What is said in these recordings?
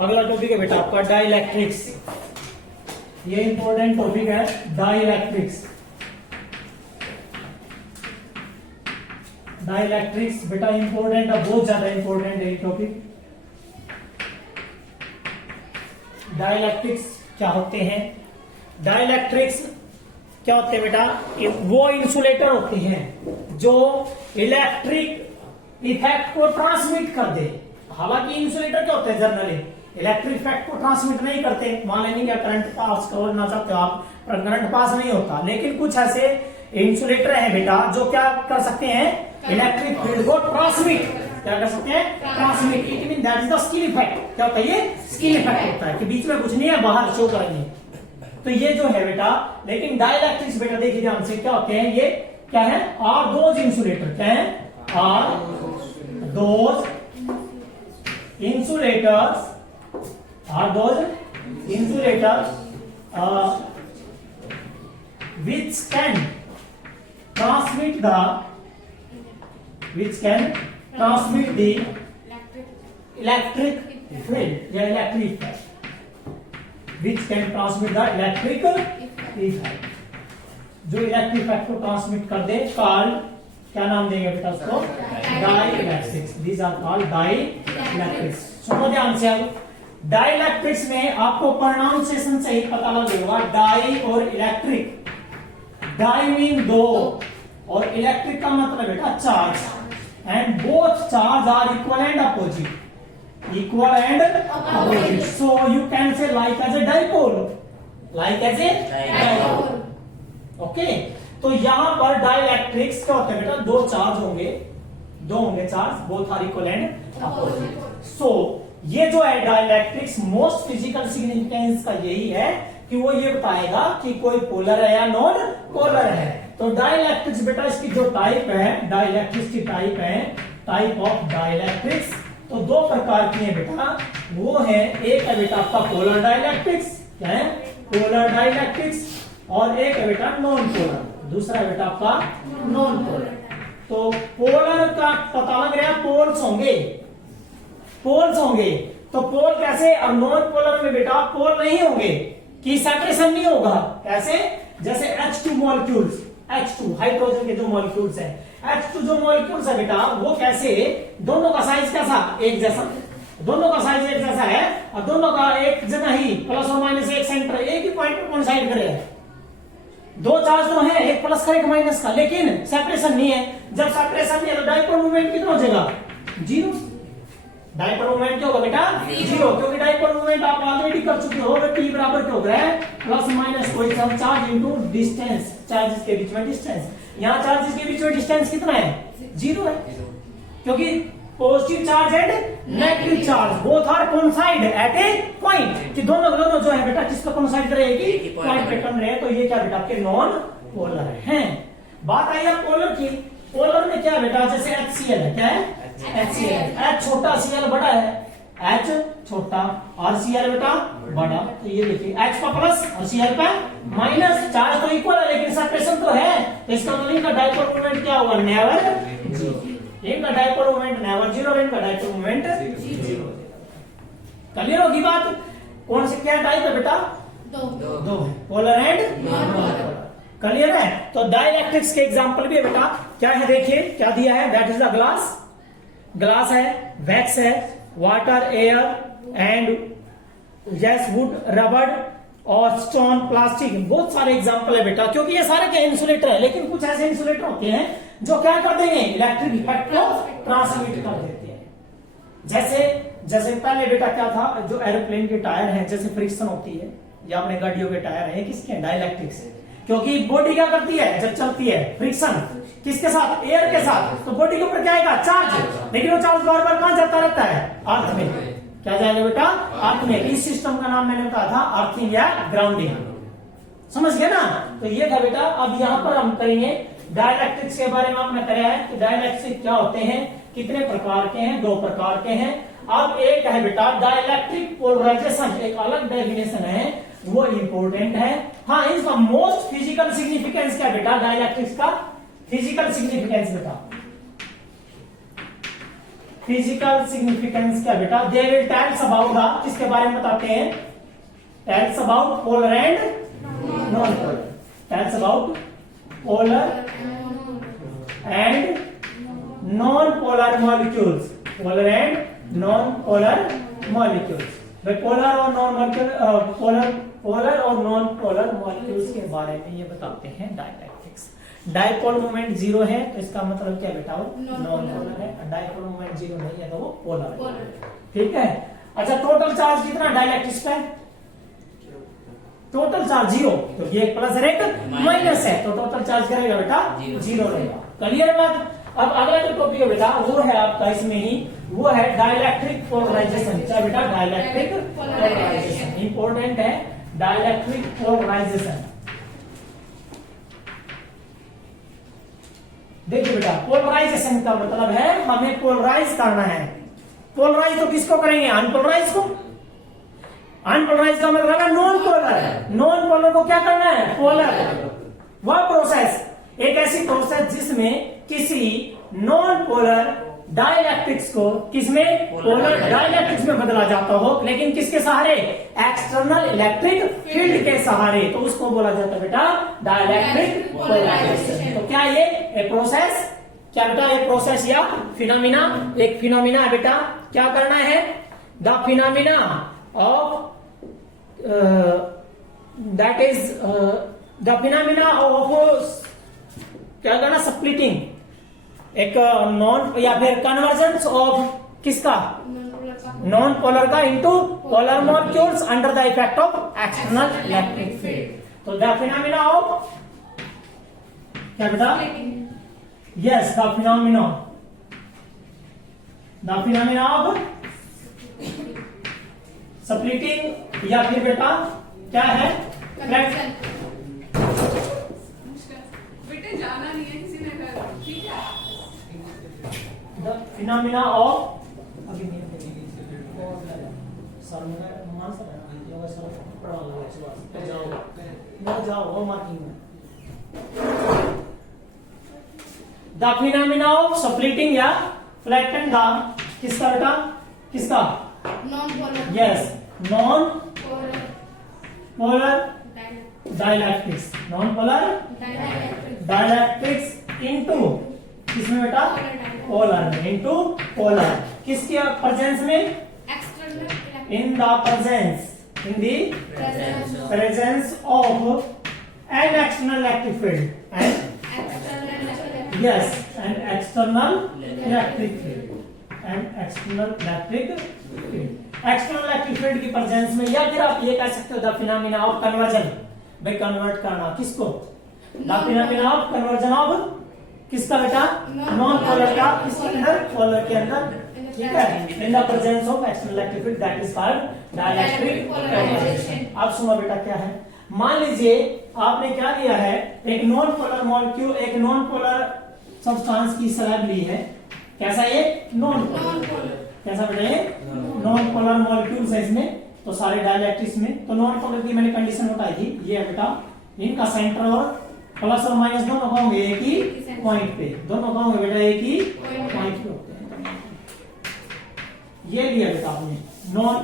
अगला टॉपिक है बेटा आपका डाइलेक्ट्रिक्स। ये इंपॉर्टेंट टॉपिक है डाइलेक्ट्रिक्स। डाइलेक्ट्रिक्स बेटा इंपॉर्टेंट है, बहुत ज्यादा इंपॉर्टेंट है ये टॉपिक। डाइलेक्ट्रिक्स क्या होते हैं? डाइलेक्ट्रिक्स क्या होते हैं बेटा? वो इंसुलेटर होते हैं जो इलेक्ट्रिक इफेक्ट को ट्रांसमिट कर दे। हालांकि इंसुलेटर क्या होते हैं, जनरली इलेक्ट्रिक इफेक्ट को ट्रांसमिट नहीं करते। मान लेंगे करंट पास करना चाहते हो आप, पर करंट पास नहीं होता। लेकिन कुछ ऐसे इंसुलेटर हैं बेटा जो क्या कर सकते हैं, इलेक्ट्रिक फील्ड को ट्रांसमिट क्या कर सकते हैं, transmit. It mean that is the skill effect. क्या होता है ये? स्किल इफेक्ट होता है कि बीच में कुछ नहीं है, बाहर शो करेंगे। तो ये जो है बेटा, लेकिन डाइलेक्ट्रिक्स बेटा देखिए ध्यान से, क्या होते हैं ये? क्या है? Are those insulators. क्या है? Are those insulators, are those insulators which can transmit the electric field या electric effect, which can transmit the electric effect, जो इलेक्ट्रिक इफेक्ट को ट्रांसमिट कर दे। कॉल्ड, क्या नाम देंगे बेटा उसको? Dielectrics. These are called dielectrics. सुनो ध्यान से, अब डाइलेक्ट्रिक्स में आपको प्रोनाउंसिएशन से ही पता लगेगा। डाई और इलेक्ट्रिक। डाई मीन दो, और इलेक्ट्रिक का मतलब बेटा charge. And both charge are equal and opposite. Equal and opposite. So you can say like as a dipole. Like as a dipole. Okay, तो यहां पर डाइलेक्ट्रिक्स क्या होता है बेटा? दो चार्ज होंगे, दो होंगे charge, both are equal and opposite. So ये जो है डाइलेक्ट्रिक्स, मोस्ट फिजिकल सिग्निफिकेंस का यही है कि वो ये बताएगा कि कोई पोलर है या नॉन पोलर है। तो डाइलेक्ट्रिक्स बेटा, इसकी जो टाइप है, डाइलेक्ट्रिक्स की टाइप है, टाइप ऑफ डाइलेक्ट्रिक्स, तो दो प्रकार की है बेटा। वो है, एक है बेटा आपका पोलर डाइलेक्ट्रिक्स। क्या है? Polar dielectrics. और एक है बेटा नॉन पोलर। दूसरा है बेटा आपका नॉन पोलर। तो पोलर का पता लग रहा है, पोल्स होंगे, पोल्स होंगे। तो पोल कैसे? और नॉन पोलर में बेटा पोल नहीं होंगे, कि सेपरेशन नहीं होगा। कैसे? जैसे H2 मॉलिक्यूल्स, H2 हाइड्रोजन के जो मॉलिक्यूल्स है, H2 जो मॉलिक्यूल्स है बेटा, वो कैसे? दोनों का साइज कैसा? एक जैसा। दोनों का साइज एक जैसा है, और दोनों का एक जगह ही प्लस और माइनस एक सेंटर, एक ही पॉइंट पर कोइंसाइड करे। दो चार्ज तो है, एक प्लस का एक माइनस का, लेकिन सेपरेशन नहीं है। जब सेपरेशन नहीं है तो डाइपोल मोमेंट कितना हो जाएगा? जीरो। डाइपोल मोमेंट क्या होगा बेटा? जीरो। क्योंकि डाइपोल मोमेंट आप ऑलरेडी कर चुके हो। टी बराबर क्या होगा? प्लस माइनस कोई चार्ज इनटू डिस्टेंस, चार्जेस के बीच में डिस्टेंस। यहाँ चार्जेस के बीच में डिस्टेंस कितना है? जीरो है। क्योंकि positive charge and negative charge both are coincide at a point, कि दोनों जो है बेटा किस पर कोइंसाइड करेगी? पॉइंट पे टर्न रहे। तो ये क्या बेटा आपके नॉन पोलर है। बात आई अब पोलर की। पोलर में क्या बेटा? जैसे HCl है। क्या है? HCl। H छोटा, Cl बड़ा है। H छोटा और Cl बेटा बड़ा। तो ये देखिए, H का प्लस और Cl का माइनस। चार्ज तो इक्वल है, लेकिन सेपरेशन तो है। तो इसका मतलब इनका डाइपोल मोमेंट क्या होगा? Never zero. इनका डाइपोल मोमेंट नेवर जीरो, इनका डाइपोल मोमेंट जीरो। क्लियर होगी बात? कौन से क्या टाइप है बेटा? दो है, polar and non polar. Clear है? तो डाइलेक्ट्रिक्स के एग्जांपल भी है बेटा। क्या है देखिए, क्या दिया है? That is the glass. Glass है, वैक्स है, water, air and yes would, rubber और स्टोन, प्लास्टिक। बहुत सारे एग्जांपल है बेटा, क्योंकि ये सारे क्या इंसुलेटर है। लेकिन कुछ ऐसे इंसुलेटर होते हैं जो क्या कर देंगे? इलेक्ट्रिक इफेक्ट को ट्रांसमिट कर देते हैं। जैसे पहले बेटा क्या था, जो एरोप्लेन के टायर हैं, जैसे फ्रिक्शन होती है, या अपने गाड़ियों के टायर है, किसके? डाइलेक्ट्रिक से। क्योंकि बॉडी क्या करती है जब चलती है? फ्रिक्शन किसके साथ? एयर के साथ। तो बॉडी के ऊपर क्या आएगा? चार्ज। लेकिन वो चार्ज बार बार कहां जाता रहता है? अर्थ में। क्या जाएगा बेटा? अर्थ में। इस सिस्टम का नाम मैंने कहा था अर्थिंग या ग्राउंडिंग। समझ गए ना? तो ये था बेटा। अब यहां पर हम करेंगे डाइलेक्ट्रिक्स के बारे में। आपने कराया है कि डाइलेक्ट्रिक क्या होते हैं, कितने प्रकार के हैं? दो प्रकार के हैं। अब एक है बेटा डाइलेक्ट्रिक पोलराइजेशन, एक अलग डेफिनेशन है, वो इंपॉर्टेंट है। हाँ, इसका मोस्ट फिजिकल सिग्निफिकेंस क्या बेटा? डाइलेक्ट्रिक्स का फिजिकल सिग्निफिकेंस बेटा फिजिकल सिग्निफिकेंस क्या बेटा? They will tells about the, किसके बारे में बताते हैं? Tells about polar and non polar, tells about polar and non polar molecules, polar and non polar molecules. भाई पोलर और नॉन मॉलिक्यूल, पोलर और नॉन पोलर मॉलिक्यूल्स के बारे में ये बताते हैं डाइलेक्ट्रिक्स। डाइपोल मोमेंट जीरो है तो इसका मतलब क्या बेटा? वो नॉन पोलर है। डाइपोल मोमेंट जीरो नहीं है तो वो पोलर है। ठीक है। अच्छा, टोटल चार्ज कितना डाइलेक्ट्रिक्स पे? टोटल चार्ज जीरो, तो ये एक प्लस और एक माइनस है, तो टोटल चार्ज करेगा बेटा जीरो रहेगा। क्लियर बात? अब अगला जो टॉपिक है बेटा वो है आपका इसमें ही, वो है डाइलेक्ट्रिक पोलराइजेशन। क्या बेटा? डाइलेक्ट्रिक पोलराइजेशन इंपॉर्टेंट है। डाइलेक्ट्रिक पोलराइजेशन, देखिए बेटा, पोलराइजेशन का मतलब है हमें पोलराइज करना है। पोलराइज तो किसको करेंगे? अनपोलराइज को। अनपोलराइज का मतलब है नॉन पोलर। नॉन पोलर को क्या करना है? पोलर। वह प्रोसेस, एक ऐसी प्रोसेस जिसमें किसी नॉन पोलर डाइलेक्ट्रिक्स को किसमें? पोलर डाइलेक्ट्रिक्स में बदला जाता हो, लेकिन किसके सहारे? एक्सटर्नल इलेक्ट्रिक फील्ड के सहारे, तो उसको बोला जाता है बेटा डाइलेक्ट्रिक पोलराइजेशन। तो क्या ये एक प्रोसेस, क्या बेटा ये प्रोसेस या फिनोमिना? एक फिनोमिना है बेटा। क्या करना है? The phenomena of that is the phenomena of, क्या करना? स्प्लिटिंग, एक नॉन या फिर कन्वर्जेंस ऑफ किसका? नॉन पोलर का into polar molecules under the effect of external electric field. तो द फिनोमिना ऑफ क्या बेटा? Yes, the phenomena of splitting, या फिर बेटा क्या है? बेटे जाना नहीं है किसी ने घर, ठीक है? द फिनोमिना ऑफ, अभी नहीं सर मान सर योगा सर पढ़ा लगा जाओ वो मार्किंग में। द फिनोमिना ऑफ स्प्लिटिंग या फ्लैटन द, किसका बेटा? किसका? Non polar. Yes, non polar polar dielectrics, non polar dielectrics into किसमें बेटा? पोलर में, इनटू पोलर, किसके प्रेजेंस में? External in the presence, in the presence of an external electric field and yes and external electric field and external electric field, external electric field की presence में, या फिर आप ये कह सकते हो द फिनोमिना ऑफ कन्वर्जन। भाई कन्वर्ट करना किसको? The phenomena of conversion of किसका बेटा? नॉन पोलर का किसके अंदर? पोलर के अंदर। ठीक है, in the presence of external electric field, that is called dielectric polarisation. अब सुनो बेटा क्या है, मान लीजिए आपने क्या लिया है? एक नॉन पोलर मॉलिक्यूल, एक नॉन पोलर सब्सटेंस की स्लैब ली है। कैसा ये? Non polar. कैसा बेटा ये? नॉन पोलर मॉलिक्यूल्स है इसमें, तो सारे डाइलेक्ट्रिक्स में। तो नॉन पोलर की मैंने कंडीशन बताई थी, ये है बेटा, इनका सेंटर और प्लस और माइनस दोनों का होंगे एक ही पॉइंट पे, दोनों का होंगे बेटा एक ही पॉइंट पे होते हैं। ये लिया बेटा आपने नॉन,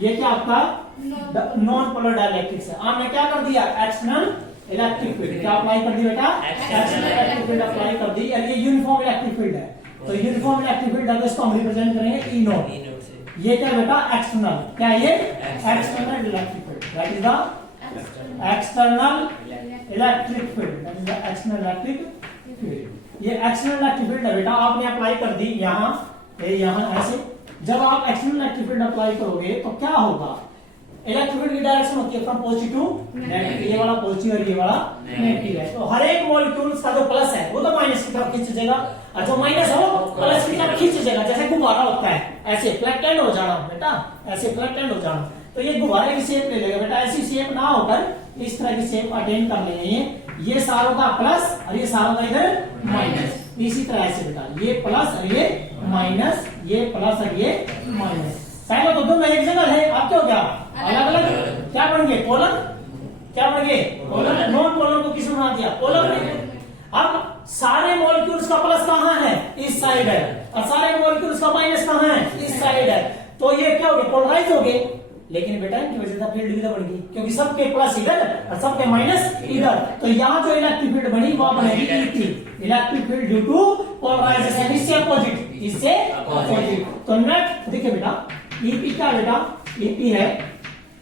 ये क्या आपका? नॉन पोलर डाइलेक्ट्रिक्स है। आपने क्या कर दिया? एक्सटर्नल इलेक्ट्रिक फील्ड क्या अप्लाई कर दी बेटा? एक्सटर्नल इलेक्ट्रिक फील्ड अप्लाई कर दी, और ये यूनिफॉर्म इलेक्ट्रिक फील्ड है। तो यूनिफॉर्म इलेक्ट्रिक फील्ड है, तो इसको हम रिप्रेजेंट करेंगे ई नॉट। ये क्या बेटा? एक्सटर्नल, क्या ये? External electric field, that is the external electric field, that is the external electric field. ये एक्सटर्नल इलेक्ट्रिक फील्ड है बेटा, आपने अप्लाई कर दी यहाँ ऐसे। जब आप एक्सटर्नल इलेक्ट्रिक फील्ड अप्लाई करोगे तो क्या होगा? इलेक्ट्रिक फील्ड की डायरेक्शन होती है फ्रॉम पॉजिटिव टू नेगेटिव, ये वाला पॉजिटिव और ये वाला नेगेटिव है। तो हर एक मॉलिक्यूल्स का जो प्लस है वो तो माइनस की तरफ खींच जाएगा, और जो माइनस है वो प्लस की तरफ खींच जाएगा। जैसे गुब्बारा होता है, ऐसे फ्लैटेंड हो जाना बेटा, ऐसे फ्लैटेंड हो जाना, तो ये गुब्बारे की शेप ले लेगा बेटा। ऐसी शेप ना होकर इस तरह की शेप अटेन कर लेंगे। ये सारों का प्लस और ये सारों का इधर माइनस, इसी तरह से बेटा ये प्लस और ये माइनस, ये प्लस और ये माइनस। पहले तो दोनों एक जगह है, अब क्या हो गया? अलग अलग क्या बन गए? पोलर। क्या बन गए? पोलर। नॉन पोलर को किसने बना दिया? पोलर ने। अब सारे मॉलिक्यूल्स का प्लस कहाँ है? इस साइड है, और सारे मॉलिक्यूल्स का माइनस कहाँ है, इस साइड है, तो ये क्या हो गया, पोलराइज हो गए। लेकिन बेटा इनकी वजह से फील्ड इधर बढ़ गई, क्योंकि सबके प्लस इधर और सबके माइनस इधर, तो यहाँ जो इलेक्ट्रिक फील्ड बनी वो बनेगी electric field due to polarisation, इससे अपोजिट, इससे अपोजिट। तो नेट देखिए बेटा ईपी क्या बेटा, ईपी है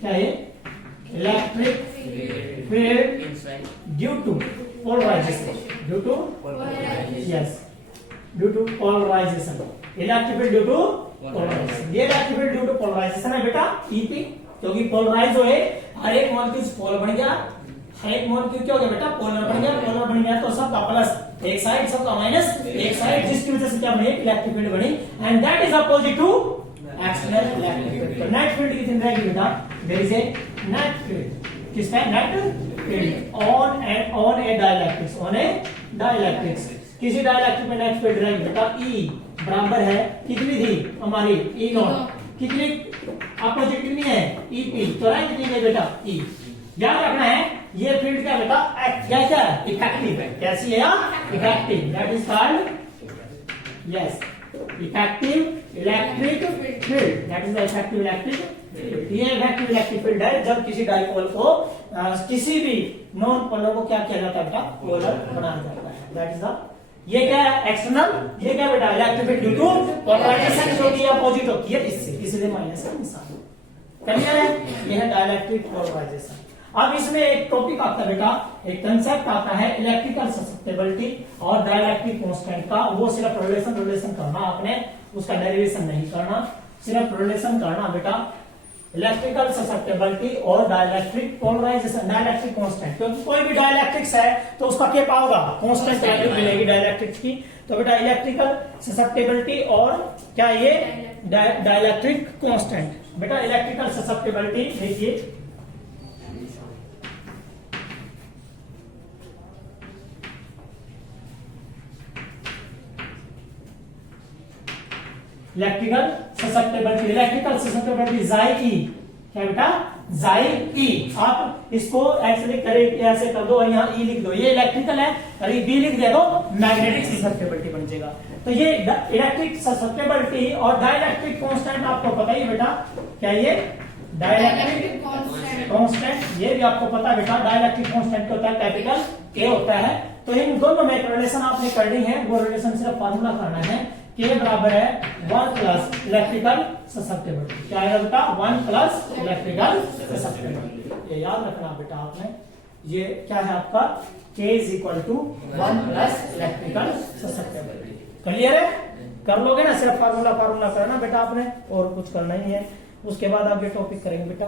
क्या, ये electric field due to polarisation, due to yes, due to polarisation, electric field due to polarisation. ये electric field due to polarisation है बेटा ईपी, क्योंकि पोलराइज हुए, हर एक मॉलिक्यूल पोलर बन गया, हर एक मॉलिक्यूल क्या हो गया बेटा, पोलर बन गया, पोलर बन गया तो सबका प्लस एक साइड, सबका माइनस एक साइड, जिसकी वजह से क्या बनी, इलेक्ट्रिक फील्ड बनी, and that is opposite to external electric field. तो नेट फील्ड कितनी रहेगी बेटा, there is a net field, किसका net field on a dielectrics, on a dielectrics, किसी डाइलेक्ट्रिक में नेट फील्ड रहेगी बेटा ई बराबर है कितनी थी हमारी, ई नॉट, कितनी अपोजिट कितनी है, ई पी, तो राइट कितनी है बेटा ई। याद रखना है ये फील्ड क्या बेटा, क्या क्या इफेक्टिव है, कैसी है effective, that is called yes effective electric field, that is the effective electric field. ये इफेक्टिव इलेक्ट्रिक फील्ड है जब किसी डाइपोल को किसी भी नॉन पोलर को क्या किया जाता है बेटा, पोलर बनाया जाता है, दैट इज द, ये क्या है एक्सटर्नल, ये क्या बेटा electric field due to polarisation, जो कि अपोजिट होती है इससे, इसलिए माइनस का निशान, क्लियर है, ये है डाइलेक्ट्रिक पोलराइजेशन। अब इसमें एक टॉपिक आता है बेटा, एक कंसेप्ट आता है इलेक्ट्रिकल ससेप्टेबिलिटी और डाइलेक्ट्रिक कांस्टेंट का, वो सिर्फ रिलेशन करना आपने, उसका डेरिवेशन नहीं करना, सिर्फ रिलेशन करना बेटा, इलेक्ट्रिकल ससेप्टेबिलिटी और डाइलेक्ट्रिक पोलराइजेशन, डाइलेक्ट्रिक कांस्टेंट, क्योंकि कोई भी डाइलेक्ट्रिक्स है तो उसका क्या होगा, कांस्टेंट वैल्यू मिलेगी डाइलेक्ट्रिक्स की। तो बेटा इलेक्ट्रिकल ससेप्टेबिलिटी और क्या ये डाइलेक्ट्रिक कांस्टेंट, बेटा इलेक्ट्रिकल ससेप्टेबिलिटी देखिए, इलेक्ट्रिकल ससेप्टेबिलिटी जाई ई, क्या बेटा जाई ई, आप इसको ऐसे करें, ऐसे कर दो और यहाँ ई लिख दो, ये इलेक्ट्रिकल है, और ये बी लिख दे दो मैग्नेटिक ससेप्टेबिलिटी बन जाएगा। तो ये इलेक्ट्रिक ससेप्टेबिलिटी और डाइलेक्ट्रिक कांस्टेंट आपको पता ही बेटा, क्या ये डाइलेक्ट्रिक कांस्टेंट, ये भी आपको पता है बेटा, डाइलेक्ट्रिक कांस्टेंट होता है कैपिटल के होता है। तो इन दोनों में एक रिलेशन आपने करनी है, वो रिलेशन सिर्फ फार्मूला करना है, के बराबर है 1 प्लस इलेक्ट्रिकल ससेप्टेबिलिटी, क्या आएगा बेटा 1 प्लस इलेक्ट्रिकल ससेप्टेबिलिटी, ये याद रखना बेटा आपने, ये क्या है आपका K is equal to 1 plus electrical susceptibility. Clear है, कर लोगे ना, सिर्फ फार्मूला करना बेटा आपने, और कुछ करना ही है, उसके बाद आप ये टॉपिक करेंगे बेटा।